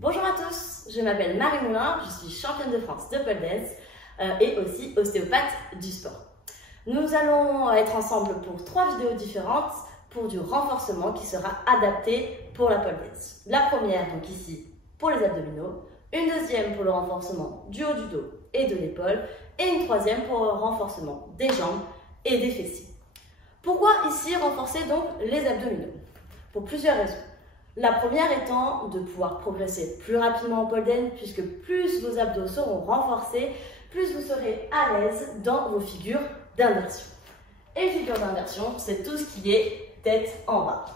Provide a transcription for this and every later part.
Bonjour à tous, je m'appelle Marie Moulin, je suis championne de France de pole dance et aussi ostéopathe du sport. Nous allons être ensemble pour 3 vidéos différentes pour du renforcement qui sera adapté pour la pole dance. La première, donc ici, pour les abdominaux, une deuxième pour le renforcement du haut du dos et de l'épaule et une troisième pour le renforcement des jambes et des fessiers. Pourquoi ici renforcer donc les abdominaux? Pour plusieurs raisons. La première étant de pouvoir progresser plus rapidement en pole dance, puisque plus vos abdos seront renforcés, plus vous serez à l'aise dans vos figures d'inversion. Et figure d'inversion, c'est tout ce qui est tête en bas.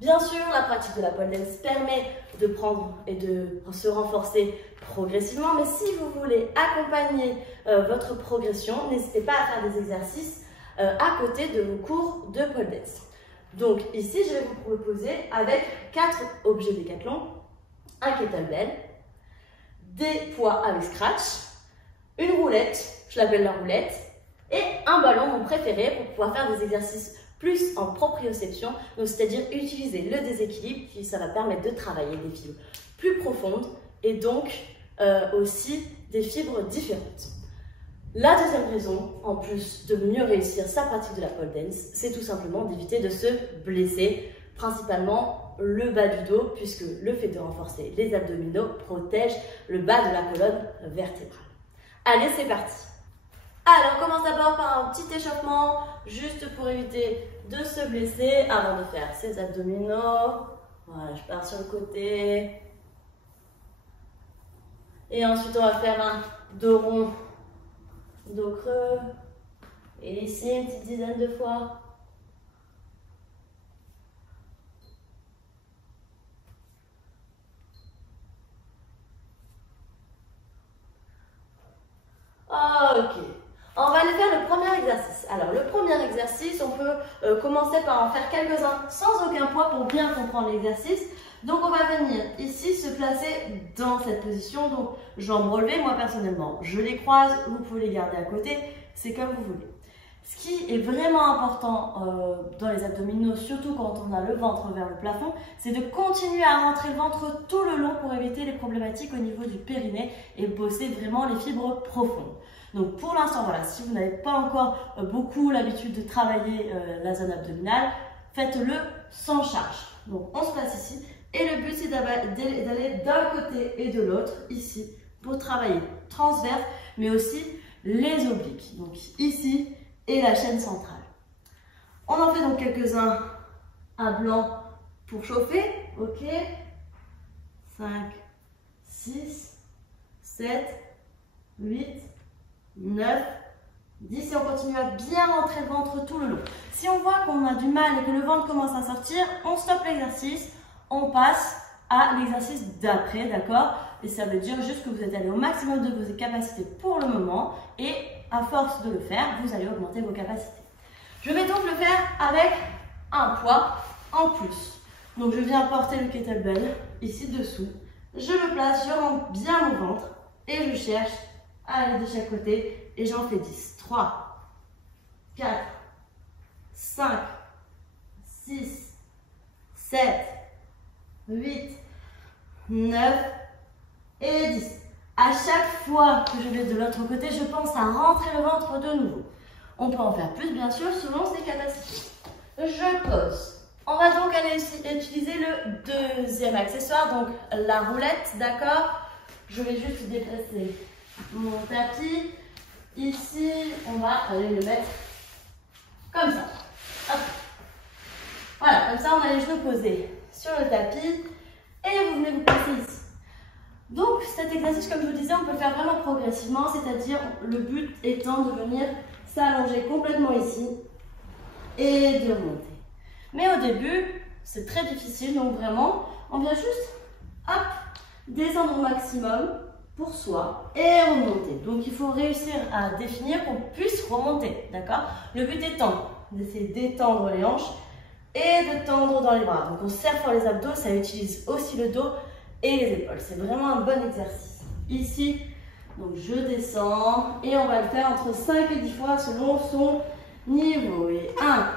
Bien sûr, la pratique de la pole dance permet de prendre et de se renforcer progressivement, mais si vous voulez accompagner votre progression, n'hésitez pas à faire des exercices à côté de vos cours de pole dance. Donc ici, je vais vous proposer avec 4 objets Décathlon, un kettlebell, des poids avec scratch, une roulette, je l'appelle la roulette, et un ballon, mon préféré, pour pouvoir faire des exercices plus en proprioception, donc c'est-à-dire utiliser le déséquilibre, qui ça va permettre de travailler des fibres plus profondes et donc aussi des fibres différentes. La deuxième raison, en plus de mieux réussir sa pratique de la pole dance, c'est tout simplement d'éviter de se blesser, principalement le bas du dos, puisque le fait de renforcer les abdominaux protège le bas de la colonne vertébrale. Allez, c'est parti! Alors, on commence d'abord par un petit échauffement, juste pour éviter de se blesser avant de faire ses abdominaux. Voilà, je pars sur le côté. Et ensuite, on va faire un dos rond, dos creux. Et ici, une petite dizaine de fois. Ok. On va aller faire le premier exercice. Alors, le premier exercice, on peut commencer par en faire quelques-uns sans aucun poids pour bien comprendre l'exercice. Donc, on va venir ici se placer dans cette position. Donc, jambes relevées, moi personnellement, je les croise. Vous pouvez les garder à côté, c'est comme vous voulez. Ce qui est vraiment important dans les abdominaux, surtout quand on a le ventre vers le plafond, c'est de continuer à rentrer le ventre tout le long pour éviter les problématiques au niveau du périnée et bosser vraiment les fibres profondes. Donc pour l'instant, voilà, si vous n'avez pas encore beaucoup l'habitude de travailler la zone abdominale, faites-le sans charge. Donc on se place ici et le but c'est d'aller d'un côté et de l'autre ici pour travailler transverse mais aussi les obliques. Donc ici et la chaîne centrale. On en fait donc quelques-uns à blanc pour chauffer. Ok. 5, 6, 7, 8, 9, 10 et on continue à bien rentrer le ventre tout le long. Si on voit qu'on a du mal et que le ventre commence à sortir, on stoppe l'exercice, on passe à l'exercice d'après, d'accord? Et ça veut dire juste que vous êtes allé au maximum de vos capacités pour le moment et à force de le faire, vous allez augmenter vos capacités. Je vais donc le faire avec un poids en plus. Donc je viens porter le kettlebell ici dessous, je me place, je rentre bien mon ventre et je cherche à aller de chaque côté et j'en fais 10. 3, 4, 5, 6, 7, 8, 9 et 10. À chaque fois que je vais de l'autre côté, je pense à rentrer le ventre de nouveau. On peut en faire plus, bien sûr, selon ses capacités. Je pose. On va donc aller utiliser le deuxième accessoire, donc la roulette, d'accord? Je vais juste déplacer mon tapis. Ici, on va aller le mettre comme ça. Hop. Voilà, comme ça, on a les genoux posés sur le tapis et vous venez vous placer ici. Donc cet exercice, comme je vous disais, on peut le faire vraiment progressivement, c'est-à-dire le but étant de venir s'allonger complètement ici et de remonter. Mais au début, c'est très difficile, donc vraiment, on vient juste, hop, descendre au maximum pour soi et remonter. Donc il faut réussir à définir qu'on puisse remonter, d'accord? Le but étant d'essayer d'étendre les hanches et de tendre dans les bras. Donc on serre fort les abdos, ça utilise aussi le dos et les épaules. C'est vraiment un bon exercice. Ici, donc je descends et on va le faire entre 5 et 10 fois selon son niveau. Et 1,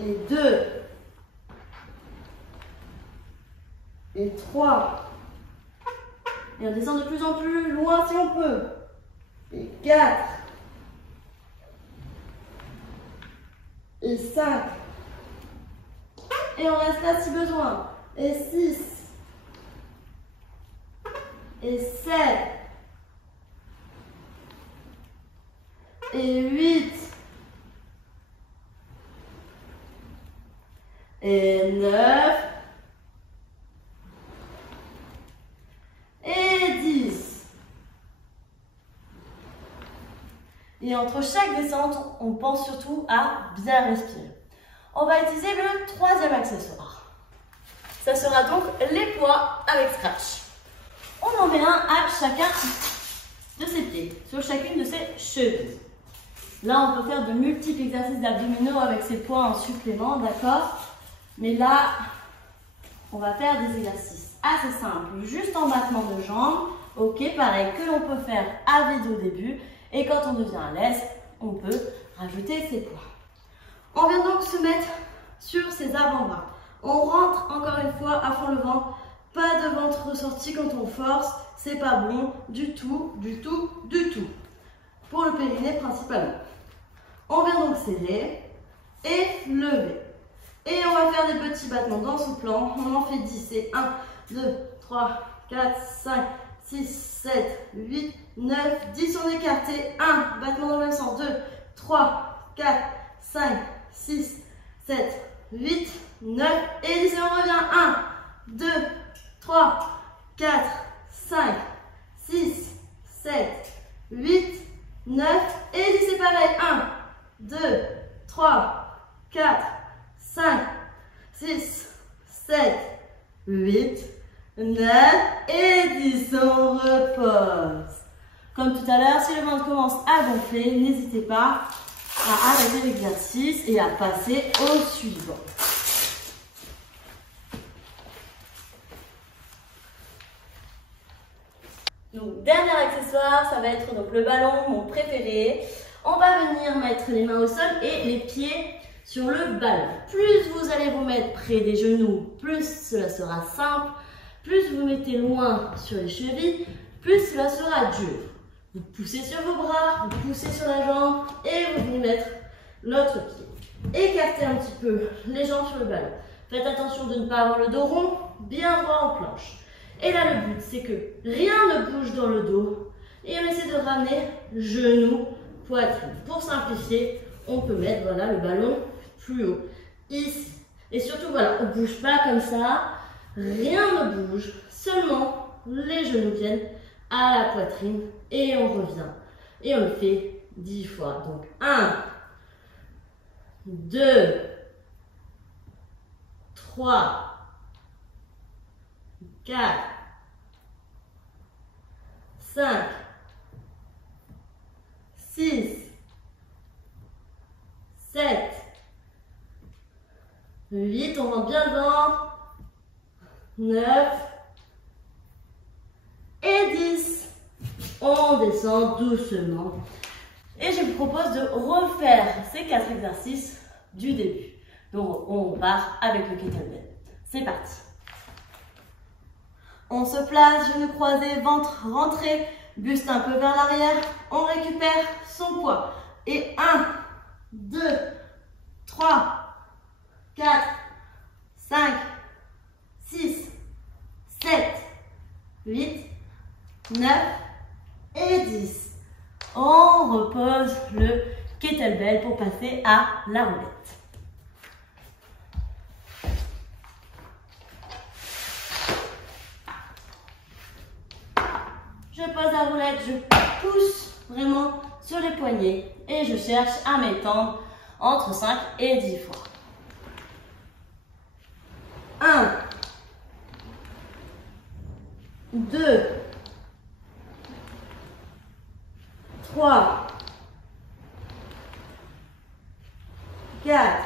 et 2, Et 3. Et on descend de plus en plus loin si on peut. Et 4. Et 5. Et on reste là si besoin. Et 6. Et 7. Et 8. Et 9. Et 10. Et entre chaque descente, on pense surtout à bien respirer. On va utiliser le troisième accessoire. Ça sera donc les poids avec stretch. On en met un à chacun de ses pieds, sur chacune de ses chevilles. Là, on peut faire de multiples exercices d'abdominaux avec ces poids en supplément, d'accord? Mais là, on va faire des exercices assez simples, juste en battement de jambes. Ok, pareil, que l'on peut faire à vide au début. Et quand on devient à l'aise, on peut rajouter ses poids. On vient donc se mettre sur ses avant-bras. On rentre encore une fois à fond le ventre. Pas de ventre ressorti quand on force. C'est pas bon du tout, du tout, du tout. Pour le périnée principalement. On vient donc serrer et lever. Et on va faire des petits battements dans son plan. On en fait 10. C'est 1, 2, 3, 4, 5, 6, 7, 8, 9, 10. On écarte. Et 1, battement dans le même sens. 2, 3, 4, 5, 6, 7, 8, 9 et 10. Et on revient. 1, 2, 3, 4, 5, 6, 7, 8, 9 et 10. C'est pareil. 1, 2, 3, 4, 5, 6, 7, 8, 9 et 10. On repose. Comme tout à l'heure, si le ventre commence à gonfler, n'hésitez pas à arrêter l'exercice et à passer au suivant. Donc, dernier accessoire, ça va être donc le ballon, mon préféré. On va venir mettre les mains au sol et les pieds sur le ballon. Plus vous allez vous mettre près des genoux, plus cela sera simple. Plus vous mettez loin sur les chevilles, plus cela sera dur. Vous poussez sur vos bras, vous poussez sur la jambe et vous venez mettre l'autre pied. Écartez un petit peu les jambes sur le ballon. Faites attention de ne pas avoir le dos rond, bien droit en planche. Et là, le but, c'est que rien ne bouge dans le dos. Et on essaie de ramener genoux, poitrine. Pour simplifier, on peut mettre voilà, le ballon plus haut. Ici. Et surtout, voilà, on ne bouge pas comme ça. Rien ne bouge. Seulement, les genoux viennent à la poitrine. Et on revient. Et on le fait 10 fois. Donc, 1, 2, 3, 4, 5, 6, 7, 8, on rentre bien dedans, 9 et 10. On descend doucement. Et je vous propose de refaire ces 4 exercices du début. Donc on part avec le kettlebell. C'est parti. On se place, genoux croisés, ventre rentré, buste un peu vers l'arrière. On récupère son poids. Et 1, 2, 3, 4, 5, 6, 7, 8, 9 et 10. On repose le kettlebell pour passer à la roulette. Je pose la roulette, je pousse vraiment sur les poignets et je cherche à m'étendre entre 5 et 10 fois. 1, 2, 3, 4,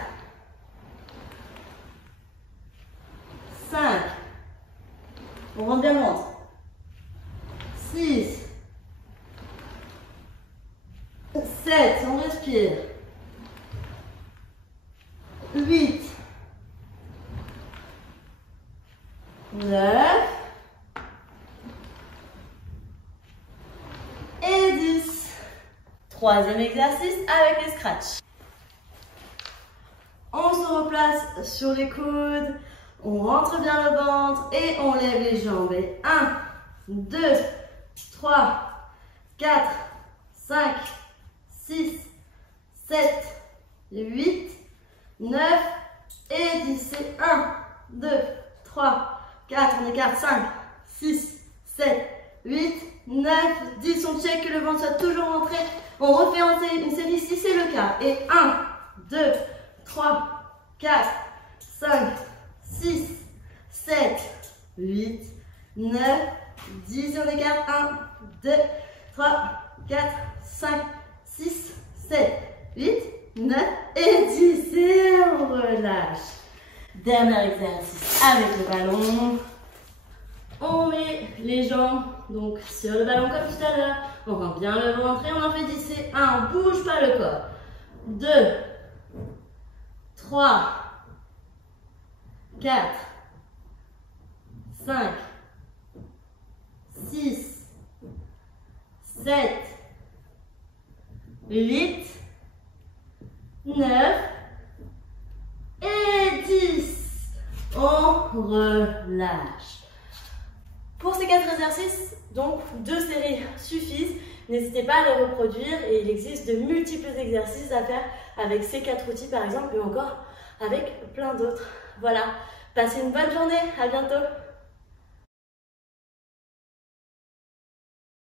5, on rentre bien le ventre, 6, 7, on respire, 8, 9 troisième exercice avec les scratchs. On se replace sur les coudes, on rentre bien le ventre et on lève les jambes. Et 1, 2, 3, 4, 5, 6, 7, 8, 9 et 10. C'est 1, 2, 3, 4, on écarte 5, 6, 7, 8, 9, 10. On check que le ventre soit toujours rentré. On refait une série si c'est le cas. Et 1, 2, 3, 4, 5, 6, 7, 8, 9, 10. On écarte 1, 2, 3, 4, 5, 6, 7, 8, 9 et 10. Et on relâche. Dernier exercice avec le ballon. On met les jambes donc sur le ballon comme tout à l'heure. On rend bien le ventre et on en fait 10. C'est 1, on bouge pas le corps. 2, 3, 4, 5, 6, 7, 8, 9 et 10. On relâche. Pour ces 4 exercices, donc 2 séries suffisent. N'hésitez pas à les reproduire et il existe de multiples exercices à faire avec ces 4 outils par exemple, mais encore avec plein d'autres. Voilà, passez une bonne journée, à bientôt.